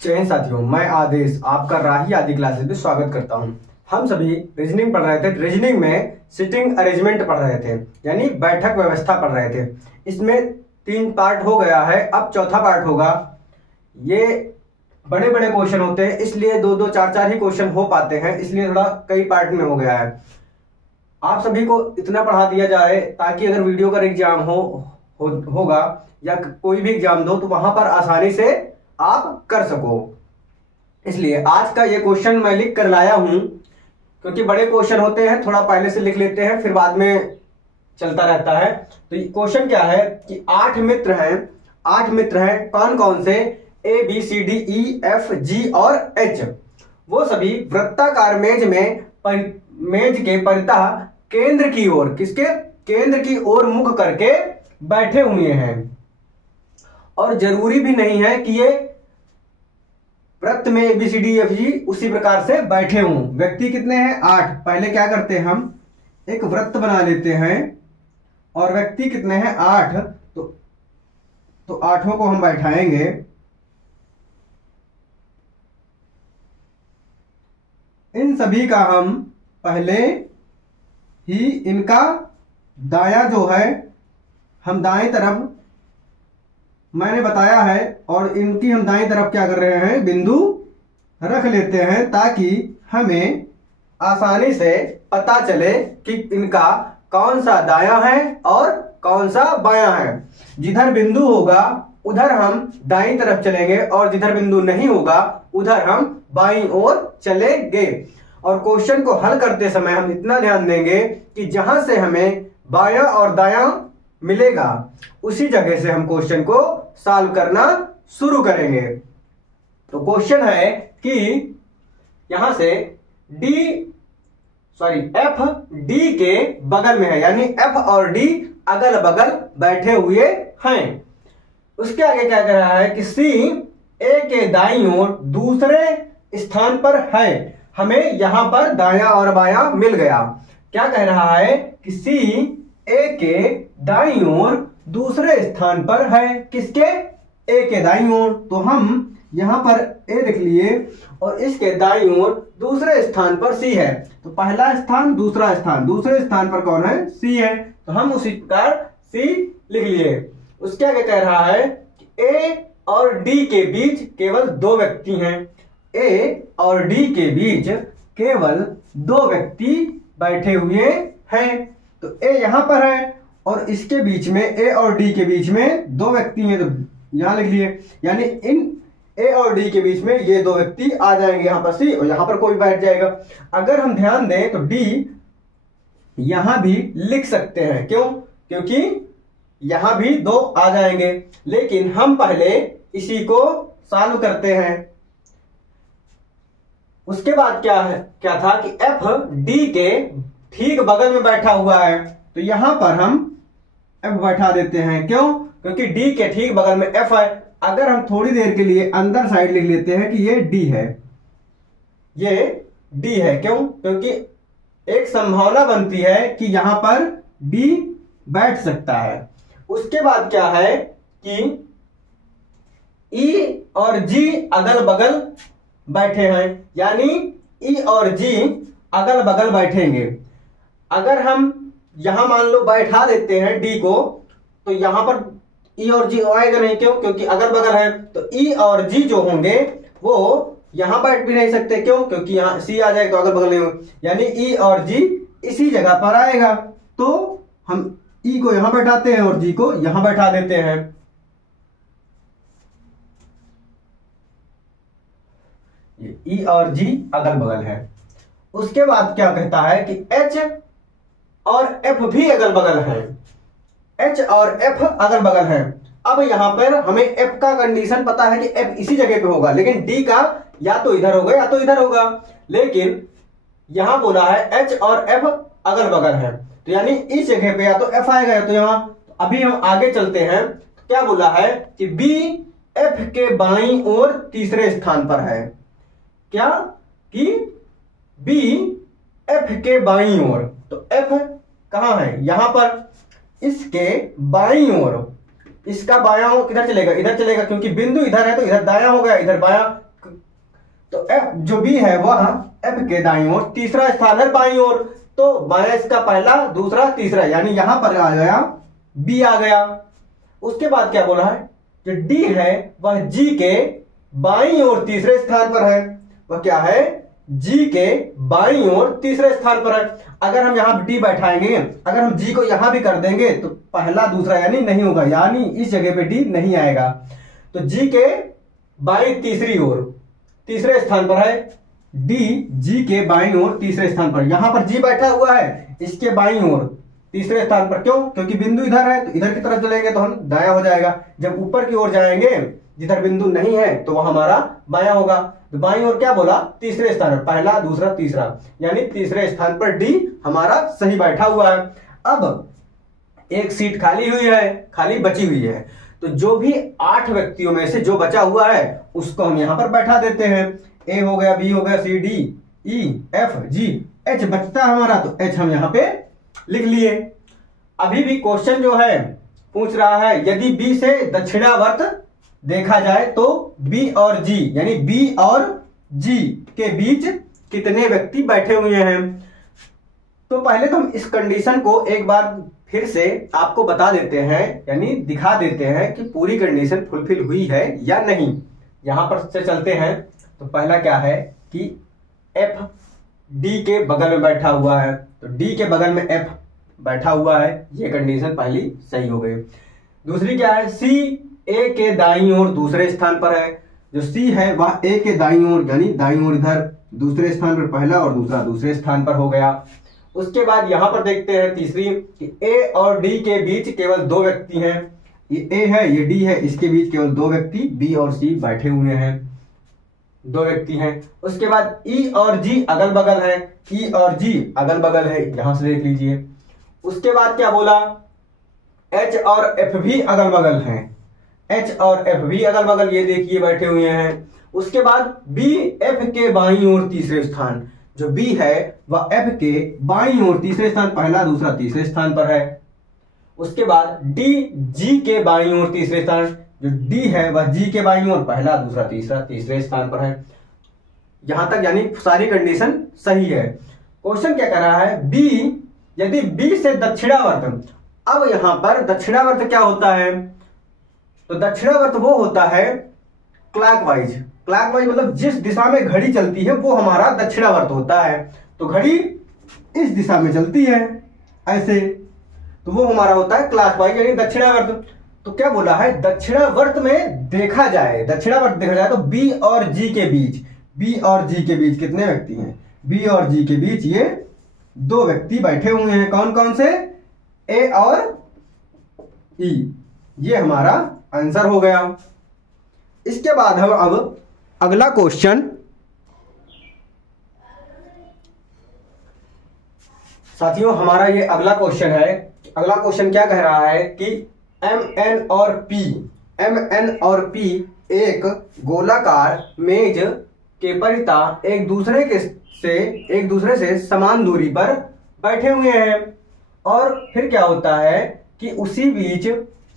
जय हिंद साथियों, मैं आदेश आपका राही आदि क्लासेस में स्वागत करता हूं। हम सभी रीजनिंग पढ़ रहे थे। रीजनिंग में सिटिंग अरेंजमेंट पढ़ रहे थे, यानी बैठक व्यवस्था पढ़ रहे थे। इसमें 3 पार्ट हो गया है, अब चौथा पार्ट होगा। ये बड़े बड़े क्वेश्चन होते हैं, इसलिए 2-2, 4-4 ही क्वेश्चन हो पाते हैं, इसलिए थोड़ा कई पार्ट में हो गया है। आप सभी को इतना पढ़ा दिया जाए ताकि अगर वीडियो का एग्जाम होगा या कोई भी एग्जाम दो तो वहां पर आसानी से आप कर सको। इसलिए आज का ये क्वेश्चन मैं लिख कर लाया हूं, क्योंकि बड़े क्वेश्चन होते हैं, थोड़ा पहले से लिख लेते हैं, फिर बाद में चलता रहता है। तो कोश्चन क्या है कि 8 मित्र हैं। 8 मित्र हैं, कौन कौन से? A B C D E F G और H। वो सभी वृत्ताकार मेज के परितः केंद्र की ओर, किसके केंद्र की ओर मुख करके बैठे हुए हैं। और जरूरी भी नहीं है कि ये वृत्त में ABCDEFG उसी प्रकार से बैठे हों। व्यक्ति कितने हैं? 8। पहले क्या करते हैं, हम एक वृत्त बना लेते हैं और व्यक्ति कितने हैं? 8। तो 8 को हम बैठाएंगे। इन सभी का हम पहले ही इनका दायां जो है, हम दाएं तरफ मैंने बताया है, और इनकी हम दाएं तरफ क्या कर रहे हैं? बिंदु रख लेते हैं, ताकि हमें आसानी से पता चले कि इनका कौन सा दायां है और कौन सा बायां है। जिधर बिंदु होगा उधर हम दाईं तरफ चलेंगे, और जिधर बिंदु नहीं होगा उधर हम बाईं ओर चलेंगे। और क्वेश्चन को हल करते समय हम इतना ध्यान देंगे कि जहां से हमें बायां और दायां मिलेगा उसी जगह से हम क्वेश्चन को सॉल्व करना शुरू करेंगे। तो क्वेश्चन है कि यहां से F D के बगल में है, यानी F और D अगल बगल बैठे हुए हैं। उसके आगे क्या कह रहा है कि C A के दाईं ओर दूसरे स्थान पर है। हमें यहां पर दायां और बायां मिल गया। क्या कह रहा है कि C A के दाईं ओर दूसरे स्थान पर है। किसके? A के दाईं ओर। तो हम यहां पर A लिख लिए, और इसके दाईं ओर दूसरे स्थान पर C है। तो पहला स्थान, दूसरा स्थान, दूसरे स्थान पर कौन है? C है। तो हम उसी प्रकार C लिख लिए। उसके आगे कह रहा है कि A और D के बीच केवल 2 व्यक्ति हैं। A और D के बीच केवल 2 व्यक्ति बैठे हुए हैं। तो A यहां पर है और इसके बीच में, A और D के बीच में 2 व्यक्ति हैं, तो यहां लिख लिए। यानी इन A और D के बीच में ये 2 व्यक्ति आ जाएंगे, यहां पर C और यहां पर कोई बैठ जाएगा। अगर हम ध्यान दें तो D यहां भी लिख सकते हैं। क्यों? क्योंकि यहां भी 2 आ जाएंगे। लेकिन हम पहले इसी को सॉल्व करते हैं। उसके बाद क्या था कि F D के ठीक बगल में बैठा हुआ है, तो यहां पर हम F बैठा देते हैं। क्यों? क्योंकि D के ठीक बगल में F है। अगर हम थोड़ी देर के लिए अंदर साइड लिख लेते हैं कि ये D है, ये D है। क्यों? क्योंकि एक संभावना बनती है कि यहां पर D बैठ सकता है। उसके बाद क्या है कि E और G अगल बगल बैठे हैं, यानी E और G अगल बगल बैठेंगे। अगर हम यहां मान लो बैठा देते हैं D को, तो यहां पर E और G आएगा नहीं। क्यों? क्योंकि अगल बगल है। तो E और G जो होंगे वो यहां बैठ भी नहीं सकते। क्यों? क्योंकि यहां C आ जाएगा तो अगल बगल नहीं होगा, यानी E और G इसी जगह पर आएगा। तो हम E को यहां बैठाते हैं और G को यहां बैठा देते हैं। ये E और G अगल बगल है। उसके बाद क्या कहता है कि H और F भी अगल बगल है। H और F अगल बगल है। अब यहां पर हमें F का कंडीशन पता है कि F इसी जगह पे होगा, लेकिन D का या तो इधर होगा या तो इधर होगा। लेकिन यहां बोला है H और F अगल बगल है, तो यानी इस जगह पे या तो F आएगा या तो यहां। तो अभी हम आगे चलते हैं। क्या बोला है कि B F के बाईं ओर तीसरे स्थान पर है। क्या? कि B F के बाईं ओर। तो F कहां है? यहां पर। इसके बाईं ओर, इसका बायां किधर चलेगा? इधर चलेगा, क्योंकि बिंदु इधर है तो इधर दायां हो गया, इधर बायां। तो एफ जो बी है वह एफ के दाईं ओर तीसरा स्थान है बाईं ओर, तो बायां इसका पहला, दूसरा, तीसरा, यानी यहां पर आ गया बी आ गया। उसके बाद क्या बोला है, जो डी है वह जी के बाईं ओर तीसरे स्थान पर है। वह क्या है, जी के बाईं ओर तीसरे स्थान पर है। अगर हम यहां डी बैठाएंगे, अगर हम जी को यहां भी कर देंगे तो पहला दूसरा यानी नहीं होगा, यानी इस जगह पे डी नहीं आएगा। तो जी के बाईं तीसरी ओर तीसरे स्थान पर है, डी जी के बाईं ओर तीसरे स्थान पर। यहां पर जी बैठा हुआ है, इसके बाईं ओर तीसरे स्थान पर। क्यों, क्योंकि बिंदु इधर है, तो इधर की तरफ चलेंगे तो हम दाया हो जाएगा। जब ऊपर की ओर जाएंगे जिधर बिंदु नहीं है तो वह हमारा बायां होगा। तो बाईं ओर क्या बोला, तीसरे स्थान पर, पहला, दूसरा, तीसरा, यानी तीसरे स्थान पर डी हमारा सही बैठा हुआ है। अब एक सीट खाली हुई है, खाली बची हुई है, तो जो भी 8 व्यक्तियों में से जो बचा हुआ है उसको हम यहां पर बैठा देते हैं। ए हो गया, बी हो गया, सी, डी, ई, एफ, जी, एच बचता है हमारा, तो एच हम यहां पे लिख लिए। अभी भी क्वेश्चन जो है पूछ रहा है, यदि बी से दक्षिणावर्त देखा जाए तो बी और जी, यानी बी और जी के बीच कितने व्यक्ति बैठे हुए हैं। तो पहले तो हम इस कंडीशन को एक बार फिर से आपको बता देते हैं, यानी दिखा देते हैं कि पूरी कंडीशन फुलफिल हुई है या नहीं। यहां पर से चलते हैं। तो पहला क्या है कि एफ डी के बगल में बैठा हुआ है, तो डी के बगल में एफ बैठा हुआ है, ये कंडीशन पहली सही हो गई। दूसरी क्या है, सी ए के दाईं ओर दूसरे स्थान पर है। जो सी है वह ए के दाईं ओर, यानी दाईं ओर इधर दूसरे स्थान पर, पहला और दूसरा दूसरे स्थान पर हो गया। उसके बाद यहां पर देखते हैं तीसरी कि ए और डी के बीच केवल 2 व्यक्ति हैं। ये ए है, ये डी है, इसके बीच केवल 2 व्यक्ति बी और सी बैठे हुए हैं, 2 व्यक्ति हैं। उसके बाद ई और जी अगल बगल है, ई और जी अगल बगल है, यहां से देख लीजिए। उसके बाद क्या बोला, एच और एफ भी अगल बगल हैं, एच और एफ भी अगल बगल, ये देखिए बैठे हुए हैं। उसके बाद बी एफ के बाईं ओर तीसरे स्थान, जो बी है वह एफ के बाईं ओर तीसरे स्थान, पहला, दूसरा, तीसरे स्थान पर है। उसके बाद डी जी के बाईं ओर तीसरे स्थान, जो डी है वह जी के बाईं ओर, पहला, दूसरा, तीसरा, तीसरे स्थान पर है। यहां तक यानी सारी कंडीशन सही है। क्वेश्चन क्या कर रहा है, बी यदि बी से दक्षिणावर्त। अब यहां पर दक्षिणावर्त क्या होता है, तो दक्षिणावर्त वो होता है क्लॉकवाइज। क्लॉकवाइज मतलब जिस दिशा में घड़ी चलती है वो हमारा दक्षिणावर्त होता है। तो घड़ी इस दिशा में चलती है ऐसे, तो वो हमारा होता है क्लॉकवाइज यानी दक्षिणावर्त। तो क्या बोला है, दक्षिणावर्त में देखा जाए, दक्षिणावर्त देखा जाए तो बी और जी के बीच, बी और जी के बीच कितने व्यक्ति हैं, बी और जी के बीच ये 2 व्यक्ति बैठे हुए हैं। कौन कौन से, ए और ई, ये हमारा आंसर हो गया। इसके बाद हम अब अगला क्वेश्चन, साथियों हमारा ये अगला क्वेश्चन है। अगला क्वेश्चन क्या कह रहा है कि एम एन और पी एक गोलाकार मेज के परिता एक दूसरे से समान दूरी पर बैठे हुए हैं, और फिर क्या होता है कि उसी बीच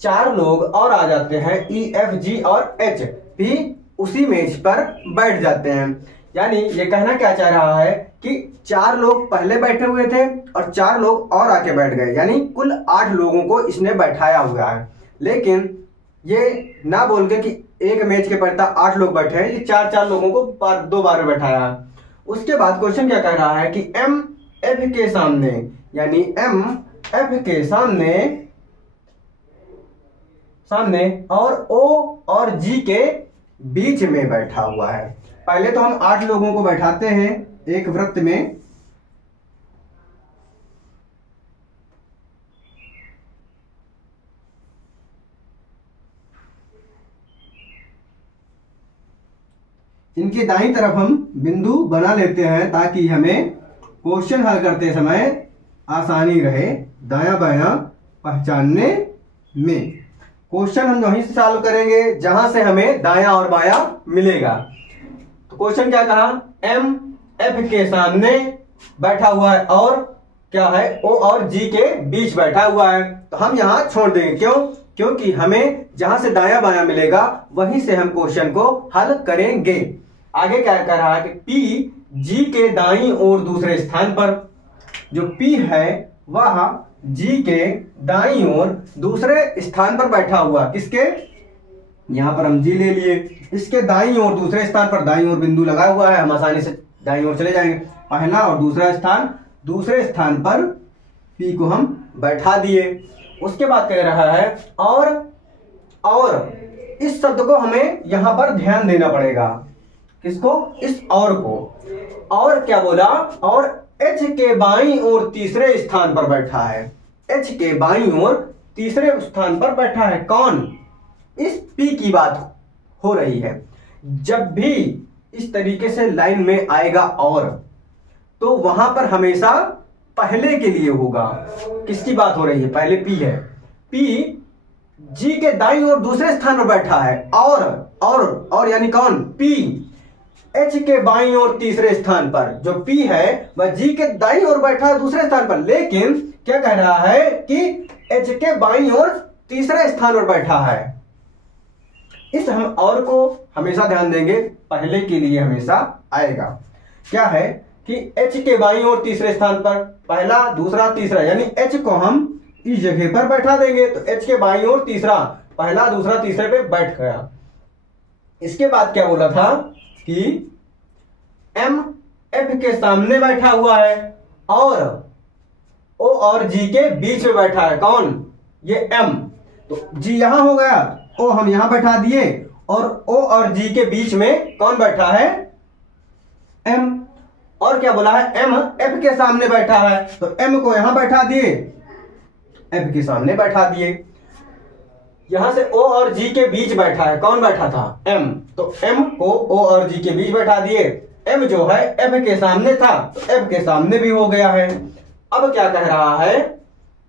4 लोग और आ जाते हैं, ई एफ जी और एच भी उसी मेज पर बैठ जाते हैं। यानी ये कहना क्या चाह रहा है कि 4 लोग पहले बैठे हुए थे और 4 लोग और आके बैठ गए, यानी कुल 8 लोगों को इसने बैठाया हुआ है। लेकिन ये ना बोल के कि एक मेज के परिता 8 लोग बैठे हैं, ये 4 लोगों को 2 बार में बैठाया है। उसके बाद क्वेश्चन क्या कह रहा है कि एम एफ के सामने, यानी एम एफ के सामने और ओ और जी के बीच में बैठा हुआ है। पहले तो हम 8 लोगों को बैठाते हैं एक वृत्त में, इनकी दाईं तरफ हम बिंदु बना लेते हैं ताकि हमें क्वेश्चन हल करते समय आसानी रहे दायां बायां पहचानने में। क्वेश्चन हम वहीं से सॉल्व करेंगे जहां से हमें दायां और बायां मिलेगा। तो क्वेश्चन क्या कहा, एम एफ के सामने बैठा हुआ है और क्या है, ओ और जी के बीच बैठा हुआ है। तो हम यहां छोड़ देंगे, क्यों, क्योंकि हमें जहां से दायां बायां मिलेगा वहीं से हम क्वेश्चन को हल करेंगे। आगे क्या कह रहा है कि पी जी के दाईं ओर दूसरे स्थान पर, जो पी है वह जी के दाईं ओर दूसरे स्थान पर बैठा हुआ, किसके, यहां पर हम जी ले लिए, इसके दाईं ओर दूसरे स्थान पर, दाईं ओर बिंदु लगा हुआ है, हम आसानी से दाईं ओर चले जाएंगे, पहला और दूसरा स्थान, दूसरे स्थान पर पी को हम बैठा दिए। उसके बाद कह रहा है और इस शब्द को हमें यहां पर ध्यान देना पड़ेगा, किसको, इस और को, और क्या बोला, और एच के बाईं ओर तीसरे स्थान पर बैठा है, एच के बाईं ओर तीसरे स्थान पर बैठा है, कौन, इस पी की बात हो रही है। जब भी इस तरीके से लाइन में आएगा और, तो वहां पर हमेशा पहले के लिए होगा, किसकी बात हो रही है, पहले पी है, पी जी के दाईं ओर दूसरे स्थान पर बैठा है, और यानी कौन, पी एच के बाईं ओर तीसरे स्थान पर, जो पी है वह जी के दाईं ओर बैठा है दूसरे स्थान पर, लेकिन क्या कह रहा है कि एच के बाईं ओर तीसरे स्थान पर बैठा है। इस हम और को हमेशा ध्यान देंगे, पहले के लिए हमेशा आएगा। क्या है कि एच के बाईं ओर तीसरे स्थान पर, पहला दूसरा तीसरा, यानी एच को हम इस जगह पर बैठा देंगे, तो एच के बाईं ओर तीसरा, पहला दूसरा तीसरे पे बैठ गया। इसके बाद क्या बोला था कि एम एफ के सामने बैठा हुआ है और ओ और जी के बीच में बैठा है, कौन, ये एम, तो जी यहां हो गया, ओ हम यहां बैठा दिए, और ओ और जी के बीच में कौन बैठा है, एम। और क्या बोला है, एम एफ के सामने बैठा है, तो एम को यहां बैठा दिए, एफ के सामने बैठा दिए। यहां से ओ और जी के बीच बैठा है, कौन बैठा था, एम, तो एम को ओ और जी के बीच बैठा दिए, एम जो है एफ के सामने था, तो एफ के सामने भी हो गया है। अब क्या कह रहा है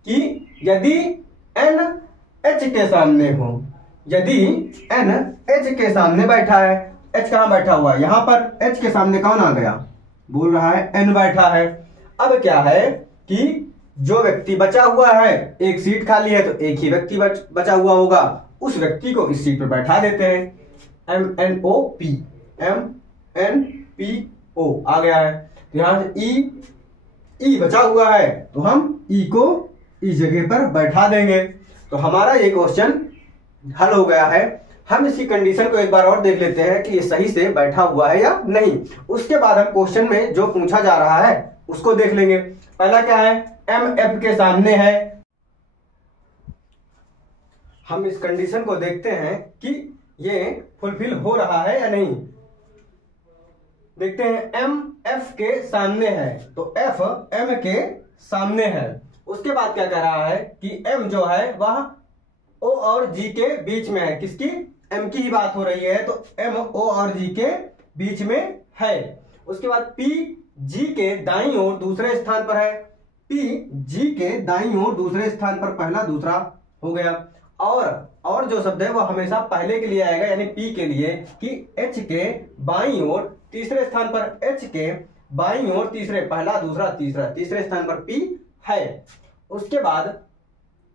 कि यदि एन एच के सामने हो, यदि एन एच के सामने बैठा है, एच कहां बैठा हुआ है, यहां पर, एच के सामने कौन आ गया, बोल रहा है एन बैठा है। अब क्या है कि जो व्यक्ति बचा हुआ है, एक सीट खाली है तो एक ही व्यक्ति बचा हुआ होगा, उस व्यक्ति को इस सीट पर बैठा देते हैं, M N O P, M N P O आ गया है। तो यहां से ई बचा हुआ है, तो हम ई को इस जगह पर बैठा देंगे। तो हमारा ये क्वेश्चन हल हो गया है। हम इसी कंडीशन को एक बार और देख लेते हैं कि ये सही से बैठा हुआ है या नहीं। उसके बाद हम क्वेश्चन में जो पूछा जा रहा है उसको देख लेंगे। पहला क्या है, एम एफ के सामने है। हम इस कंडीशन को देखते हैं कि ये फुलफिल हो रहा है या नहीं। देखते हैं, एम एफ के सामने है, तो एफ एम के सामने है। उसके बाद क्या कह रहा है कि एम जो है वह ओ और जी के बीच में है, किसकी, एम की ही बात हो रही है, तो एम ओ और जी के बीच में है। उसके बाद पी जी के दाईं ओर दूसरे स्थान पर है, पी जी के दाईं ओर दूसरे स्थान पर, पहला दूसरा हो गया। और जो शब्द है वो हमेशा पहले के लिए आएगा, यानी पी के लिए, कि एच के बाईं ओर तीसरे स्थान पर, एच के बाईं ओर तीसरे, पहला दूसरा तीसरा, तीसरे स्थान पर पी है। उसके बाद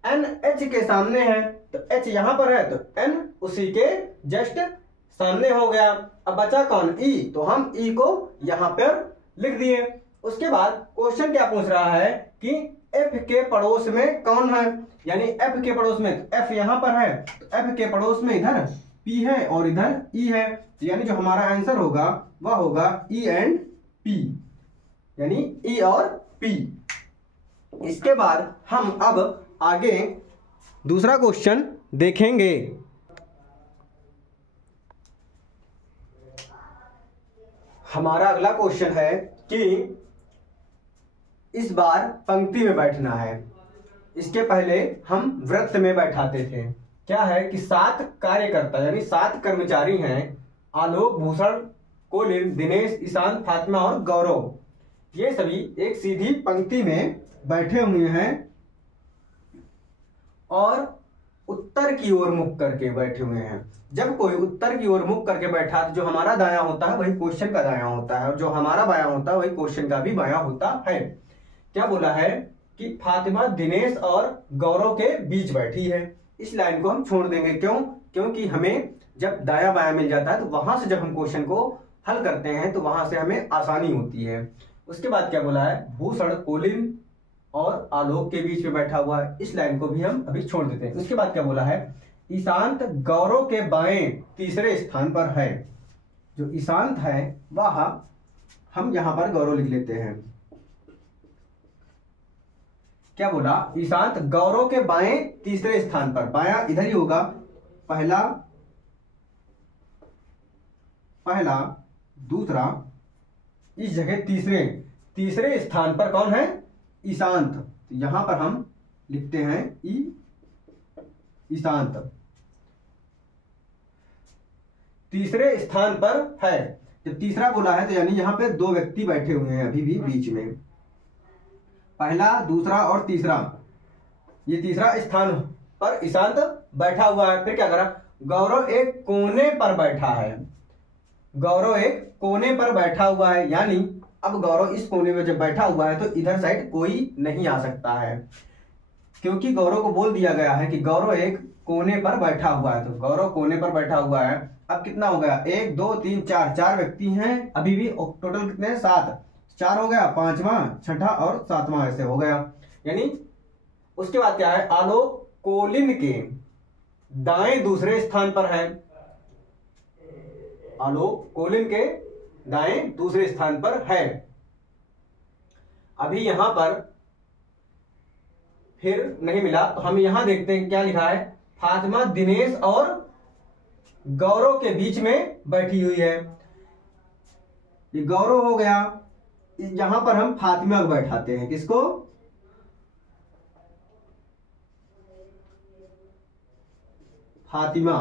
एन एच के सामने है, तो एच यहां पर है, तो एन उसी के जस्ट सामने हो गया। अब बचा कौन, ई, तो हम ई को यहां पर लिख दिए। उसके बाद क्वेश्चन क्या पूछ रहा है कि एफ के पड़ोस में कौन है, यानी एफ के पड़ोस में, तो एफ यहां पर है, तो एफ के पड़ोस में इधर पी है और इधर ई है, यानी जो हमारा आंसर होगा वह होगा ई एंड पी, यानी ई और पी। इसके बाद हम अब आगे दूसरा क्वेश्चन देखेंगे। हमारा अगला क्वेश्चन है कि इस बार पंक्ति में बैठना है। इसके पहले हम वृत्त में बैठाते थे। क्या है कि 7 कार्यकर्ता यानी 7 कर्मचारी हैं, आलोक, भूषण, कोलिन, दिनेश, ईशान, फातिमा और गौरव। ये सभी एक सीधी पंक्ति में बैठे हुए हैं और उत्तर की ओर मुख करके बैठे हुए हैं। जब कोई उत्तर की ओर मुख करके बैठा तो जो हमारा दायां होता है वही क्वेश्चन का दायां होता है, और जो हमारा बायां होता है वही क्वेश्चन का भी बायां होता है। क्या बोला है कि फातिमा दिनेश और गौरव के बीच बैठी है। इस लाइन को हम छोड़ देंगे, क्यों, क्योंकि हमें जब दायां बायां मिल जाता है तो वहां से जब हम क्वेश्चन को हल करते हैं तो वहां से हमें आसानी होती है। उसके बाद क्या बोला है, भूषण कोलिन और आलोक के बीच में बैठा हुआ है, इस लाइन को भी हम अभी छोड़ देते हैं। उसके बाद क्या बोला है, ईशांत गौरव के बाएं तीसरे स्थान पर है। जो ईशांत है वह हम यहां पर गौरव लिख लेते हैं। क्या बोला, ईशांत गौरव के बाएं तीसरे स्थान पर, बायां इधर ही होगा, पहला दूसरा, इस जगह तीसरे स्थान पर कौन है, ईशांत। तो यहां पर हम लिखते हैं ईशांत तीसरे स्थान पर है। जब तीसरा बोला है तो यानी यहां पे दो व्यक्ति बैठे हुए हैं अभी भी बीच में, पहला दूसरा और तीसरा, ये तीसरा स्थान पर ईशांत बैठा हुआ है। फिर क्या करा, गौरव एक कोने पर बैठा है, गौरव एक कोने पर बैठा हुआ है, यानी अब गौरव इस कोने में जब बैठा हुआ है तो इधर साइड कोई नहीं आ सकता है, क्योंकि गौरव को बोल दिया गया है कि गौरव एक कोने पर बैठा हुआ है। तो गौरव कोने पर बैठा हुआ है। अब कितना हो गया, 1 2 3 4, 4 व्यक्ति हैं अभी भी, टोटल कितने हैं, 7, 4 हो गया, 5वां 6ठा और 7वां ऐसे हो गया। यानी उसके बाद क्या है, आलोक कोलिन के दाएं दूसरे स्थान पर है, आलोक कोलिन के दाएं दूसरे स्थान पर है। अभी यहां पर फिर नहीं मिला तो हम यहां देखते हैं क्या लिखा है, फातिमा दिनेश और गौरव के बीच में बैठी हुई है। ये गौरव हो गया, यहां पर हम फातिमा को बैठाते हैं, किसको, फातिमा।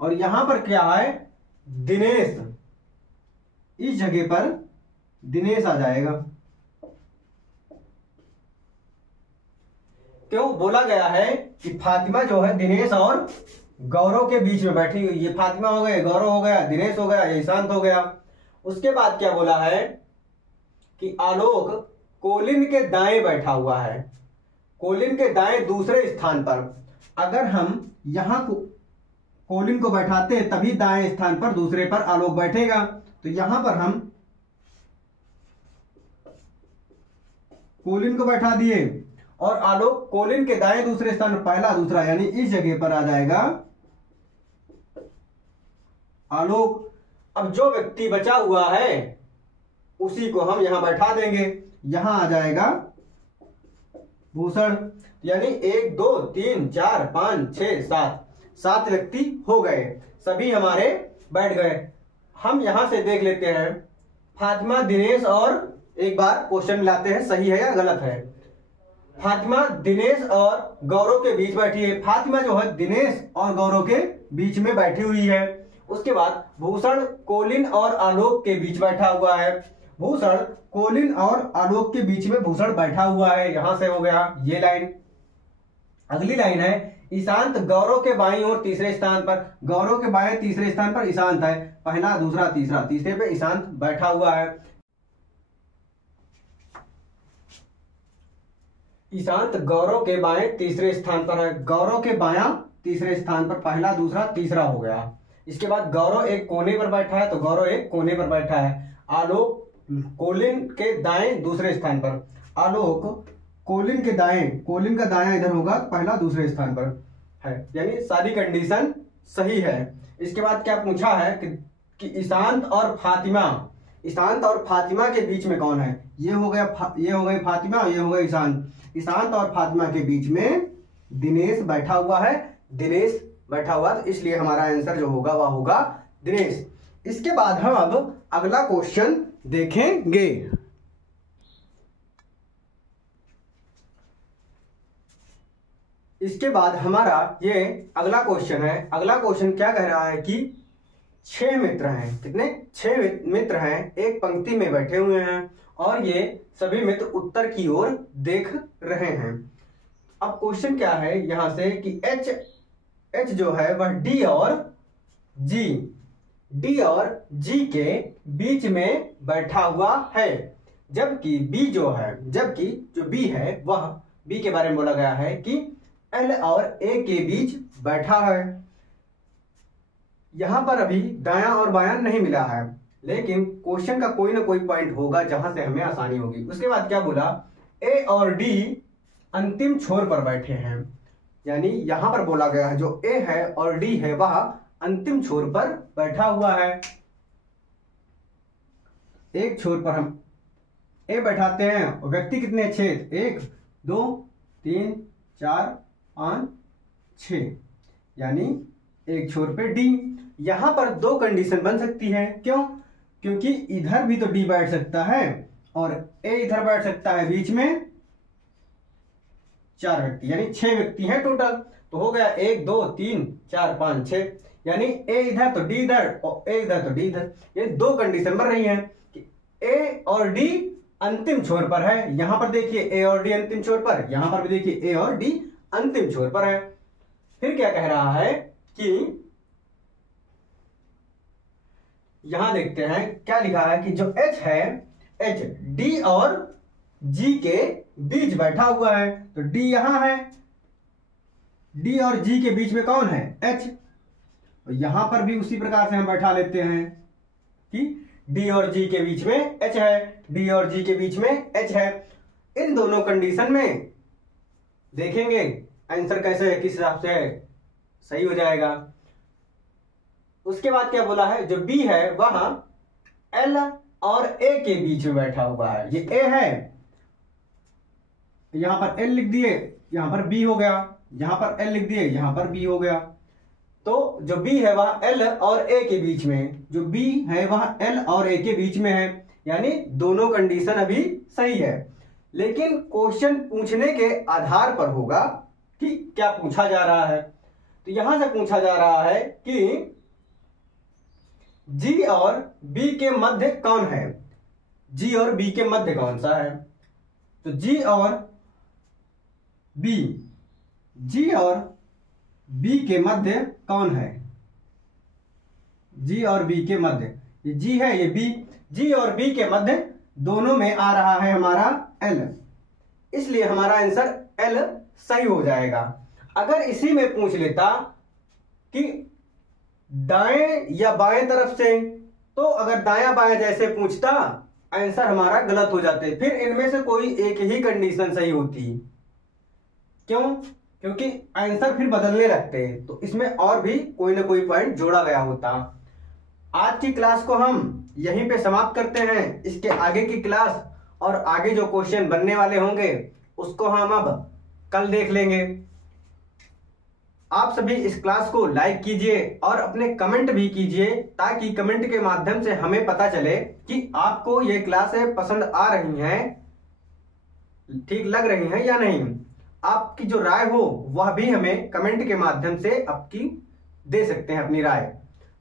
और यहां पर क्या है, दिनेश, इस जगह पर दिनेश आ जाएगा। क्यों बोला गया है कि फातिमा जो है दिनेश और गौरव के बीच में बैठी हुई, ये फातिमा हो गए, गौरव हो गया, दिनेश हो गया, ये ईशांत हो गया। उसके बाद क्या बोला है कि आलोक कोलिन के दाएं बैठा हुआ है, कोलिन के दाएं दूसरे स्थान पर। अगर हम यहां को कोलिन को बैठाते हैं तभी दाएं स्थान पर दूसरे पर आलोक बैठेगा। तो यहां पर हम कोलिन को बैठा दिए और आलोक कोलिन के दाएं दूसरे स्थान पर, पहला दूसरा, यानी इस जगह पर आ जाएगा आलोक। अब जो व्यक्ति बचा हुआ है उसी को हम यहां बैठा देंगे, यहां आ जाएगा भूषण। यानी 1 2 3 4 5 6 7 व्यक्ति हो गए, सभी हमारे बैठ गए। हम यहां से देख लेते हैं फातिमा दिनेश, और एक बार क्वेश्चन लाते हैं सही है या गलत है। फातिमा दिनेश और गौरव के बीच बैठी है, फातिमा जो है दिनेश और गौरव के बीच में बैठी हुई है। उसके बाद भूषण कोलिन और आलोक के बीच बैठा हुआ है, भूषण कोलिन और आलोक के बीच में भूषण बैठा हुआ है, यहां से हो गया ये लाइन। अगली लाइन है, ईशांत गौरव के बाईं ओर तीसरे स्थान पर, गौरव के बाएं तीसरे स्थान पर ईशांत है, पहला दूसरा तीसरा, तीसरे पे ईशांत बैठा हुआ है। ईशांत गौरव के बाएं तीसरे स्थान पर है, गौरव के बायां तीसरे स्थान पर, पहला दूसरा तीसरा हो गया। इसके बाद गौरव एक कोने पर बैठा है तो गौरव एक कोने पर बैठा है। आलोक कोलिन के दाएं दूसरे स्थान पर, आलोक कोलिन के दाएं, कोलिन का दायां इधर होगा, पहला दूसरे स्थान पर है, यानी सारी कंडीशन सही है। इसके बाद क्या पूछा है कि ईशांत और फातिमा, ईशांत और फातिमा के बीच में कौन है, ये हो गया, ये हो गई फातिमा, ये हो गया ईशांत। ईशांत और फातिमा के बीच में दिनेश बैठा हुआ है, दिनेश बैठा हुआ, तो इसलिए हमारा आंसर जो होगा वह होगा दिनेश। इसके बाद हम अब अगला क्वेश्चन देखेंगे। इसके बाद हमारा ये अगला क्वेश्चन है। अगला क्वेश्चन क्या कह रहा है कि 6 मित्र हैं, कितने, 6 मित्र हैं, एक पंक्ति में बैठे हुए हैं और ये सभी मित्र उत्तर की ओर देख रहे हैं। अब क्वेश्चन क्या है यहां से कि एच जो है वह डी और जी के बीच में बैठा हुआ है, जबकि बी जो बी है वह बी के बारे में बोला गया है कि एल और ए के बीच बैठा है। यहां पर अभी दायां और बायां नहीं मिला है, लेकिन क्वेश्चन का कोई ना कोई पॉइंट होगा जहां से हमें आसानी होगी। उसके बाद क्या बोला, ए और डी अंतिम छोर पर बैठे हैं, यानी यहां पर बोला गया है जो ए है और डी है वह अंतिम छोर पर बैठा हुआ है। एक छोर पर हम ए बैठाते हैं और व्यक्ति कितने, छेद 1 2 3 4 5 6, यानी एक छोर पे डी। यहां पर दो कंडीशन बन सकती है, क्यों? क्योंकि इधर भी तो डी बैठ सकता है और ए इधर बैठ सकता है, बीच में 4 व्यक्ति, यानी 6 व्यक्ति हैं टोटल। तो हो गया 1 2 3 4 5 6, यानी ए इधर तो डी इधर और ए इधर तो डी इधर। ये दो कंडीशन बन रही हैं कि ए और डी अंतिम छोर पर है। यहां पर देखिए ए और डी अंतिम छोर पर, यहां पर भी देखिए ए और डी अंतिम छोर पर है। फिर क्या कह रहा है कि यहां देखते हैं क्या लिखा है कि जो H है, H D और G के बीच बैठा हुआ है। तो D यहां है, D और G के बीच में कौन है, H। तो यहां पर भी उसी प्रकार से हम बैठा लेते हैं कि D और G के बीच में H है, D और G के बीच में H है। इन दोनों कंडीशन में देखेंगे आंसर कैसे किस हिसाब से सही हो जाएगा। उसके बाद क्या बोला है, जो B है वह L और A के बीच में बैठा हुआ है। ये A है, यहां पर L लिख दिए, यहां पर B हो गया, यहां पर L लिख दिए, यहां पर B हो गया। तो जो B है वह L और A के बीच में, जो B है वह L और A के बीच में है, यानी दोनों कंडीशन अभी सही है। लेकिन क्वेश्चन पूछने के आधार पर होगा कि क्या पूछा जा रहा है। तो यहां से पूछा जा रहा है कि G और B के मध्य कौन है, G और B के मध्य कौन सा है। तो G और B, G और B के मध्य कौन है, G और B के मध्य, ये G है ये B, G और B के मध्य दोनों में आ रहा है हमारा L, इसलिए हमारा आंसर L सही हो जाएगा। अगर इसी में पूछ लेता कि दाएं या बाएं तरफ से, तो अगर दाया बाया जैसे पूछता आंसर हमारा गलत हो जाते, फिर इनमें से कोई एक ही कंडीशन सही होती। क्यों? क्योंकि आंसर फिर बदलने लगते, तो इसमें और भी कोई ना कोई पॉइंट जोड़ा गया होता। आज की क्लास को हम यहीं पे समाप्त करते हैं। इसके आगे की क्लास और आगे जो क्वेश्चन बनने वाले होंगे उसको हम अब कल देख लेंगे। आप सभी इस क्लास को लाइक कीजिए और अपने कमेंट भी कीजिए, ताकि कमेंट के माध्यम से हमें पता चले कि आपको ये क्लासें पसंद आ रही हैं, ठीक लग रही हैं या नहीं। आपकी जो राय हो वह भी हमें कमेंट के माध्यम से आपकी दे सकते हैं अपनी राय।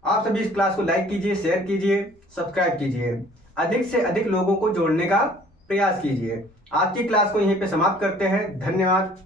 आप सभी इस क्लास को लाइक कीजिए, शेयर कीजिए, सब्सक्राइब कीजिए, अधिक से अधिक लोगों को जोड़ने का प्रयास कीजिए। आज की क्लास को यहीं पे समाप्त करते हैं। धन्यवाद।